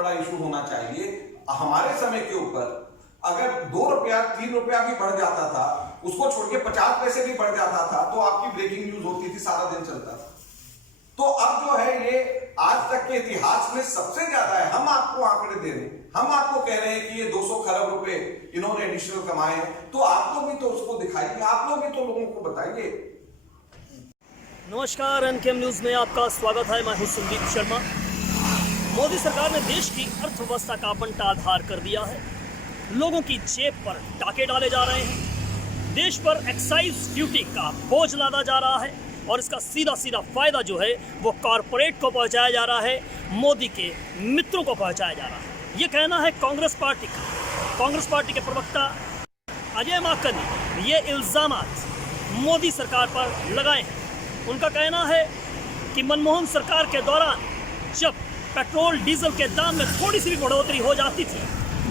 बड़ा इशू होना चाहिए। हमारे समय के ऊपर अगर 2 रुपया 3 रुपया भी बढ़ जाता था, उसको छोड़ के 50 पैसे भी बढ़ जाता था, तो आपकी ब्रेकिंग न्यूज होती थी, सारा दिन चलता था। तो अब जो है ये आज तक के इतिहास में सबसे ज्यादा है। हम आपको आंकड़े दे रहे हैं, हम आपको कह रहे हैं कि ये 200 खरब रुपए इन्होंने एडिशनल कमाए हैं, तो आप लोग भी तो उसको दिखाइए, आप लोग भी तो लोगों को बताइए। नमस्कार, एनकेएम न्यूज में आपका स्वागत है। मैं हूं संदीप शर्मा। मोदी सरकार ने देश की अर्थव्यवस्था का बंटाधार कर दिया है। लोगों की जेब पर टाके डाले जा रहे हैं, देश पर एक्साइज ड्यूटी का बोझ लादा जा रहा है और इसका सीधा सीधा फायदा जो है वो कॉरपोरेट को पहुंचाया जा रहा है, मोदी के मित्रों को पहुंचाया जा रहा है। ये कहना है कांग्रेस पार्टी का। कांग्रेस पार्टी के प्रवक्ता अजय माकन ने ये इल्जामात मोदी सरकार पर लगाए हैं। उनका कहना है कि मनमोहन सरकार के दौरान जब पेट्रोल डीजल के दाम में थोड़ी सी भी बढ़ोतरी हो जाती थी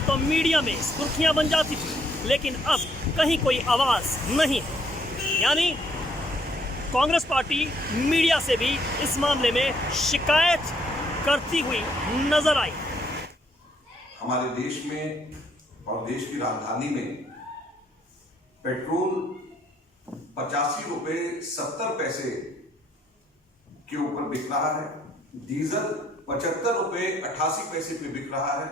तो मीडिया में सुर्खियां बन जाती थी, लेकिन अब कहीं कोई आवाज नहीं है। यानी कांग्रेस पार्टी मीडिया से भी इस मामले में शिकायत करती हुई नजर आई। हमारे देश में और देश की राजधानी में पेट्रोल 85 रुपए 70 पैसे के ऊपर बिक रहा है, डीजल 75 रुपए 88 पैसे पे बिक रहा है,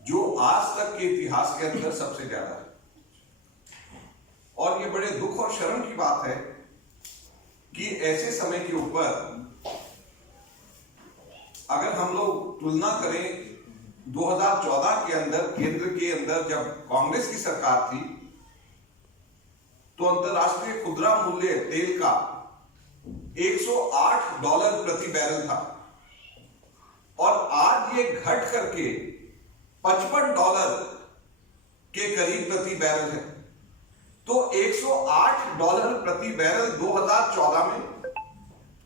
जो आज तक के इतिहास के अंदर सबसे ज्यादा है। और ये बड़े दुख और शर्म की बात है कि ऐसे समय के ऊपर अगर हम लोग तुलना करें 2014 के अंदर, केंद्र के अंदर जब कांग्रेस की सरकार थी, तो अंतरराष्ट्रीय खुदरा मूल्य तेल का $108 प्रति बैरल था और आज ये घट करके $55 के करीब प्रति बैरल है। तो $108 प्रति बैरल 2014 में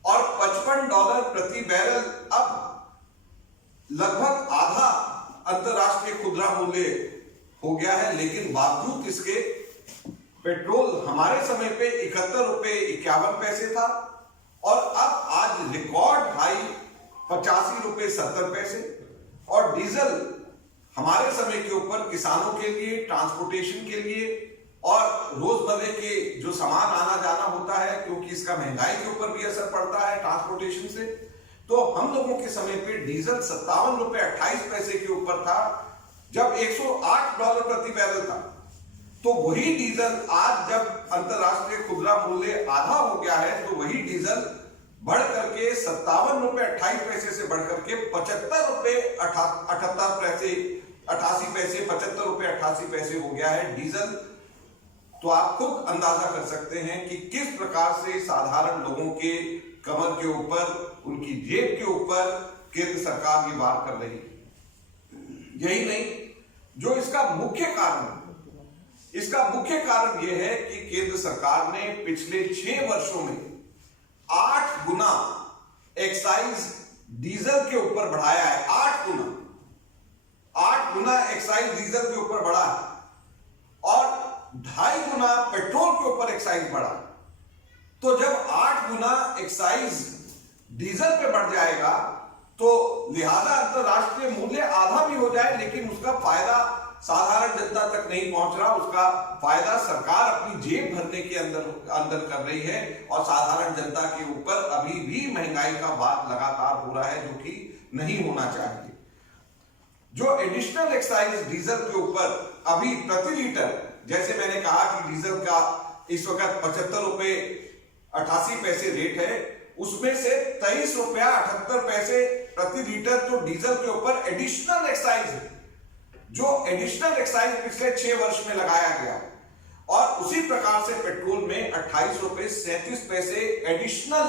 और $55 प्रति बैरल अब लगभग आधा अंतरराष्ट्रीय खुदरा मूल्य हो गया है। लेकिन बावजूद इसके पेट्रोल हमारे समय पे 71 रुपए 51 पैसे था और अब आज रिकॉर्ड हाई 85 रुपए 70 पैसे। और डीजल हमारे समय के ऊपर किसानों के लिए, ट्रांसपोर्टेशन के लिए और रोजमर्रे के जो सामान आना जाना होता है, क्योंकि इसका महंगाई के ऊपर भी असर पड़ता है ट्रांसपोर्टेशन से, तो हम लोगों के समय पे डीजल 57 रुपए 28 पैसे के ऊपर था जब $108 प्रति बैरल था। तो वही डीजल आज जब अंतरराष्ट्रीय खुदरा मूल्य आधा हो गया है, तो वही डीजल बढ़ करके 57 रुपए 28 पैसे से बढ़ करके 75 रुपए 78 पैसे 88 पैसे 75 रुपए 88 पैसे हो गया है डीजल। तो आप खुद अंदाजा कर सकते हैं कि किस प्रकार से साधारण लोगों के कमर के ऊपर, उनकी जेब के ऊपर केंद्र सरकार ये वार कर रही है। यही नहीं, जो इसका मुख्य कारण यह है कि केंद्र सरकार ने पिछले 6 वर्षों में 8 गुना एक्साइज डीजल के ऊपर बढ़ाया है। 8 गुना एक्साइज डीजल के ऊपर बढ़ा है और 2.5 गुना पेट्रोल के ऊपर एक्साइज बढ़ा। तो जब 8 गुना एक्साइज डीजल पे बढ़ जाएगा तो लिहाजा अंतरराष्ट्रीय मूल्य आधा भी हो जाए, लेकिन उसका फायदा साधारण जनता तक नहीं पहुंच रहा। उसका फायदा सरकार अपनी जेब भरने के अंदर कर रही है और साधारण जनता के ऊपर अभी भी महंगाई का भार लगातार हो रहा है, जो कि नहीं होना चाहिए। जो एडिशनल एक्साइज डीजल के ऊपर अभी प्रति लीटर, जैसे मैंने कहा कि डीजल का इस वक्त 75 रुपए 88 पैसे रेट है, उसमें से 23 रुपया 78 पैसे प्रति लीटर जो डीजल के ऊपर एडिशनल एक्साइज है, जो एडिशनल एक्साइज पिछले 6 वर्ष में लगाया गया। और उसी प्रकार से पेट्रोल में 28 रुपए 37 पैसे एडिशनल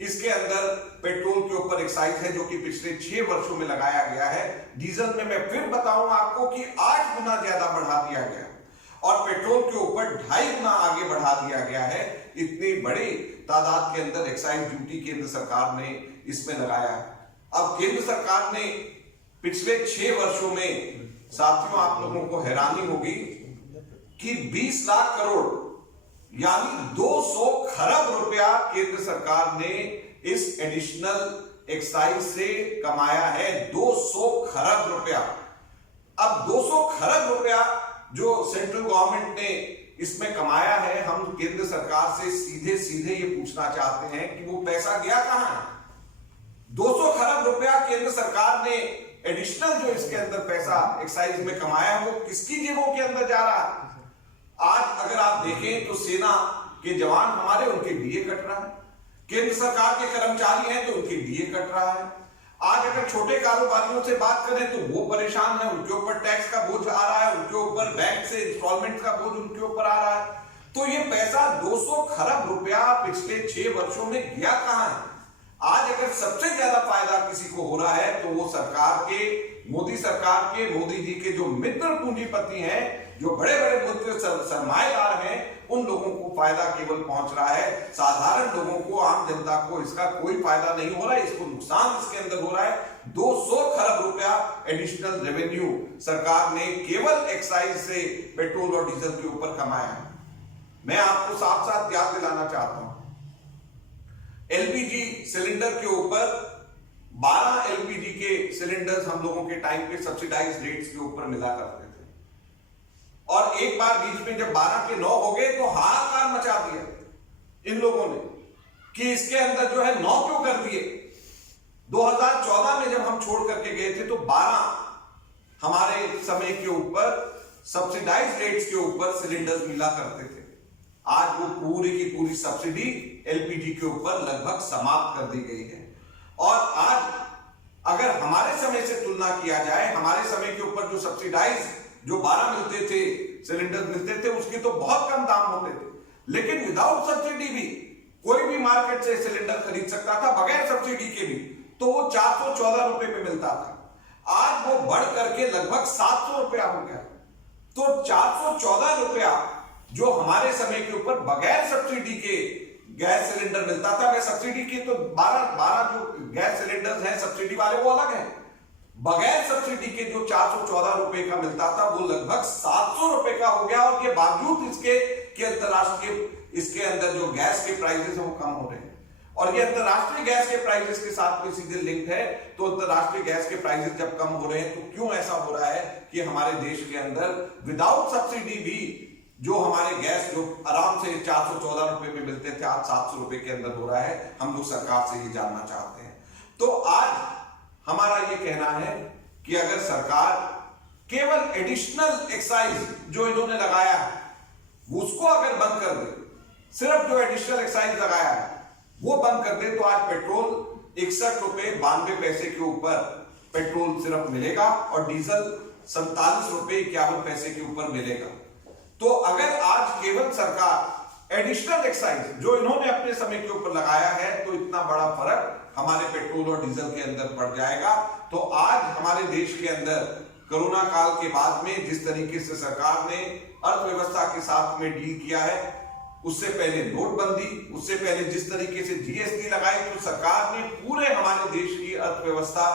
इसके अंदर पेट्रोल के ऊपर एक्साइज है, जो कि पिछले 6 वर्षों में लगाया गया है। डीजल में मैं फिर बताऊं आपको कि 8 गुना ज्यादा बढ़ा दिया गया और पेट्रोल के ऊपर 2.5 गुना आगे बढ़ा दिया गया है। इतनी बड़ी तादाद के अंदर एक्साइज ड्यूटी केंद्र सरकार ने इसमें लगाया है। अब केंद्र सरकार ने पिछले 6 वर्षों में, साथियों आप लोगों को हैरानी होगी कि 20 लाख करोड़ यानी 200 खरब रुपया केंद्र सरकार ने इस एडिशनल एक्साइज से कमाया है। 200 200 खरब रुपया। अब 200 खरब रुपया जो सेंट्रल गवर्नमेंट ने इसमें कमाया है, हम केंद्र सरकार से सीधे सीधे ये पूछना चाहते हैं कि वो पैसा गया कहां है? 200 खरब रुपया केंद्र सरकार ने एडिशनल जो इसके अंदर पैसा एक्साइज में कमाया है, वो किसकी जेबों के अंदर जा रहा है? आज अगर आप देखें तो सेना के जवान हमारे, उनके डीए कट रहा है। केंद्र सरकार के कर्मचारी हैं तो उनके डीए कट रहा है। आज अगर छोटे कारोबारियों से बात करें तो वो परेशान है, उनके ऊपर टैक्स का बोझ आ रहा है, उनके ऊपर बैंक से इंस्टॉलमेंट का बोझ उनके ऊपर आ रहा है। तो ये पैसा 200 खरब रुपया पिछले 6 वर्षों में गया कहां है? आज अगर सबसे ज्यादा फायदा किसी को हो रहा है तो वो सरकार के, मोदी सरकार के, मोदी जी के जो मित्र पूंजीपति हैं, जो बड़े बड़े मित्र सरमाएदार हैं, उन लोगों को फायदा केवल पहुंच रहा है। साधारण लोगों को, आम जनता को इसका कोई फायदा नहीं हो रहा है। इसको नुकसान इसके अंदर हो रहा है। 200 खरब रुपया एडिशनल रेवेन्यू सरकार ने केवल एक्साइज से पेट्रोल और डीजल के ऊपर कमाया है। मैं आपको साथ साथ याद दिलाना चाहता हूं, एलपीजी सिलेंडर के ऊपर 12 एलपीजी के सिलेंडर्स हम लोगों के टाइम पे सब्सिडाइज रेट्स के ऊपर मिला करते थे, और एक बार बीच में जब 12 के 9 हो गए तो हाहाकार मचा दिया इन लोगों ने कि इसके अंदर जो है 9 क्यों कर दिए। 2014 में जब हम छोड़ करके गए थे तो 12 हमारे समय के ऊपर सब्सिडाइज रेट्स के ऊपर सिलेंडर्स मिला करते थे। आज वो पूरी की पूरी सब्सिडी एलपीजी के ऊपर लगभग समाप्त कर दी गई है। और आज अगर हमारे समय से तुलना किया जाए, हमारे समय के ऊपर जो सब्सिडाइज जो 12 मिलते थे, सिलेंडर मिलते थे, उसके तो बहुत कम दाम होते थे, लेकिन विदाउट सब्सिडी भी कोई भी मार्केट से सिलेंडर खरीद सकता था, बगैर सब्सिडी के भी, तो वो 414 रुपए में मिलता था। आज वो बढ़ करके लगभग 700 रुपया हो गया। तो 414 रुपया जो हमारे समय के ऊपर बगैर सब्सिडी के गैस सिलेंडर मिलता था, मैं सब्सिडी के तो 12 जो गैस सिलेंडर्स हैं सब्सिडी वाले वो अलग हैं, बगैर सब्सिडी के जो 414 रुपए का मिलता था वो लगभग 700 रुपए का हो गया। और के बावजूद इसके कि अंतरराष्ट्रीय इसके अंदर जो गैस के प्राइसेस है वो कम हो रहे हैं, और ये अंतरराष्ट्रीय गैस के प्राइसेस के साथ कोई सीधे लिंक है। तो अंतरराष्ट्रीय गैस के प्राइसेस जब कम हो रहे हैं तो क्यों ऐसा हो रहा है कि हमारे देश के अंदर विदाउट सब्सिडी भी जो हमारे गैस जो आराम से 414 रुपए में मिलते थे, आज 700 रुपए के अंदर हो रहा है? हम लोग सरकार से ये जानना चाहते हैं। तो आज हमारा ये कहना है कि अगर सरकार केवल एडिशनल एक्साइज जो इन्होंने लगाया है उसको अगर बंद कर दे, सिर्फ जो एडिशनल एक्साइज लगाया है वो बंद कर दे, तो आज पेट्रोल 61 रुपए 92 पैसे के ऊपर पेट्रोल सिर्फ मिलेगा और डीजल 47 रुपए 51 पैसे के ऊपर मिलेगा। तो अगर आज केवल सरकार एडिशनल एक्साइज जो इन्होंने अपने समय के ऊपर लगाया है तो इतना बड़ा फर्क हमारे पेट्रोल और डीजल के अंदर पड़ जाएगा। तो आज हमारे देश के अंदर कोरोना काल के बाद में जिस तरीके से सरकार ने अर्थव्यवस्था के साथ में डील किया है, उससे पहले नोटबंदी, उससे पहले जिस तरीके से जीएसटी लगाई, तो सरकार ने पूरे हमारे देश की अर्थव्यवस्था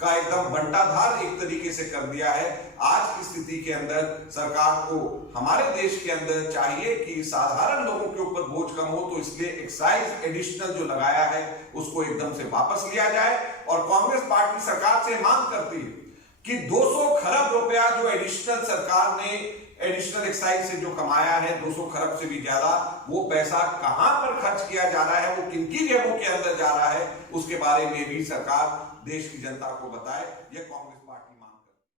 का एकदम बंटाधार एक तरीके से कर दिया है। आज की स्थिति के अंदर सरकार को हमारे देश के अंदर चाहिए कि साधारण लोगों के ऊपर बोझ कम हो, तो इसलिए एक्साइज एडिशनल जो लगाया है उसको एकदम से वापस लिया जाए। और कांग्रेस पार्टी सरकार से मांग करती है कि 200 खरब रुपया जो एडिशनल सरकार ने एडिशनल एक्साइज से जो कमाया है, 200 खरब से भी ज्यादा, वो पैसा कहां पर खर्च किया जा रहा है, वो किनकी जेबों के अंदर जा रहा है, उसके बारे में भी सरकार देश की जनता को बताए। यह कांग्रेस पार्टी मांग